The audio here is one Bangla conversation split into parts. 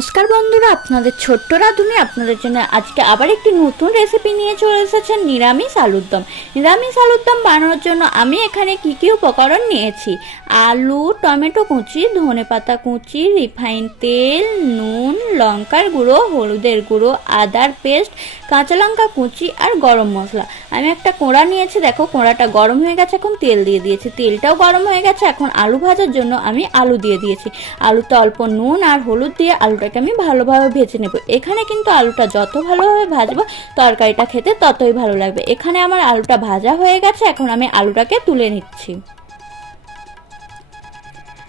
নমস্কার বন্ধুরা, আপনাদের ছোট্ট রাঁধুনি আপনাদের জন্য আজকে আবার একটি নতুন রেসিপি নিয়ে চলে এসেছেন নিরামিষ আলুর দম। নিরামিষ আলুর দম বানানোর জন্য আমি এখানে কি কি উপকরণ নিয়েছি? আলু, টমেটো কুচি ধনে পাতা কুচি, রিফাইন তেল, নুন, লঙ্কার গুঁড়ো, হলুদের গুঁড়ো, আদার পেস্ট, কাঁচা লঙ্কা কুচি আর গরম মশলা। আমি একটা কোঁড়া নিয়েছি, দেখো কোঁড়াটা গরম হয়ে গেছে, এখন তেল দিয়ে দিয়েছি। তেলটাও গরম হয়ে গেছে, এখন আলু ভাজার জন্য আমি আলু দিয়ে দিয়েছি। আলুতে অল্প নুন আর হলুদ দিয়ে আলুটাকে আমি ভালোভাবে ভেজে নেব। এখানে কিন্তু আলুটা যত ভালোভাবে ভাজবো, তরকারিটা খেতে ততই ভালো লাগবে। এখানে আমার আলুটা ভাজা হয়ে গেছে, এখন আমি আলুটাকে তুলে নিচ্ছি।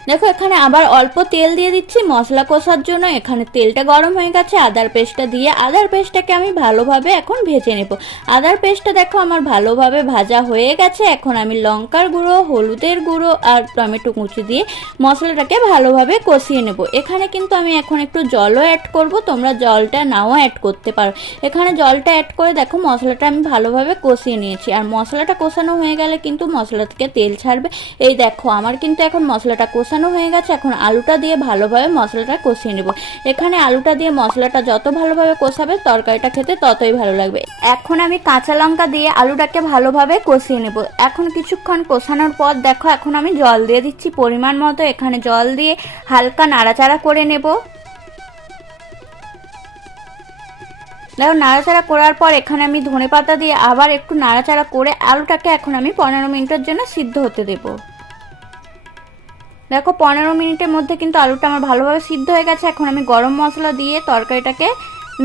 দেখো, এখানে আবার অল্প তেল দিয়ে দিচ্ছি, মশলা কষার জন্য। এখানে তেলটা গরম হয়ে গেছে, আদার পেস্টটা দিয়ে। আদার পেস্টটাকে আমি ভালোভাবে এখন ভেজে নেব। আদার পেস্টটা দেখো, আমার ভালোভাবে ভাজা হয়ে গেছে। এখন আমি লঙ্কার গুঁড়ো, হলুদের গুঁড়ো আর টমেটো কুচি দিয়ে মশলাটাকে ভালোভাবে কষিয়ে নেব। এখানে কিন্তু আমি এখন একটু জলও অ্যাড করব, তোমরা জলটা নাও অ্যাড করতে পারো। এখানে জলটা অ্যাড করে দেখো, মশলাটা আমি ভালোভাবে কষিয়ে নিয়েছি। আর মশলাটা কষানো হয়ে গেলে কিন্তু মশলা থেকে তেল ছাড়বে। এই দেখো, আমার কিন্তু এখন মশলাটা কষানো হয়ে গেছে, এখন আলুটা দিয়ে ভালোভাবে মশলাটা কষিয়ে নেব। এখানে আলুটা দিয়ে মশলাটা যত ভালোভাবে কষাবে, তরকারিটা খেতে ততই ভালো লাগবে। এখন আমি কাঁচা লঙ্কা দিয়ে আলুটাকে ভালোভাবে কষিয়ে নেব। এখন কিছুক্ষণ কষানোর পর দেখো, এখন আমি জল দিয়ে দিচ্ছি পরিমাণ মতো। এখানে জল দিয়ে হালকা নাড়াচাড়া করে নেব। দেখো, নাড়াচাড়া করার পর এখানে আমি ধনে পাতা দিয়ে আবার একটু নাড়াচাড়া করে আলুটাকে এখন আমি পনেরো মিনিটের জন্য সিদ্ধ হতে দেবো। দেখো, পনেরো মিনিটের মধ্যে কিন্তু আলুটা আমার ভালোভাবে সিদ্ধ হয়ে গেছে। এখন আমি গরম মশলা দিয়ে তরকারিটাকে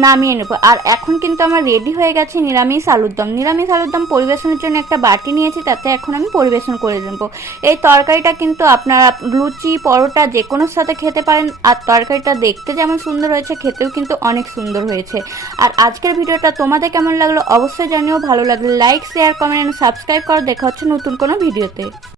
নামিয়ে নেব। আর এখন কিন্তু আমার রেডি হয়ে গেছে নিরামিষ আলুর দম। নিরামিষ আলুর দম পরিবেশনের জন্য একটা বাটি নিয়েছি, তাতে এখন আমি পরিবেশন করে দেবো এই তরকারিটা কিন্তু আপনারা লুচি, পরোটা যে কোনোর সাথে খেতে পারেন। আর তরকারিটা দেখতে যেমন সুন্দর হয়েছে, খেতেও কিন্তু অনেক সুন্দর হয়েছে। আর আজকের ভিডিওটা তোমাদের কেমন লাগল অবশ্যই জানিও। ভালো লাগলে লাইক শেয়ার কমেন্ট সাবস্ক্রাইব করো। দেখা হচ্ছে নতুন কোনো ভিডিওতে।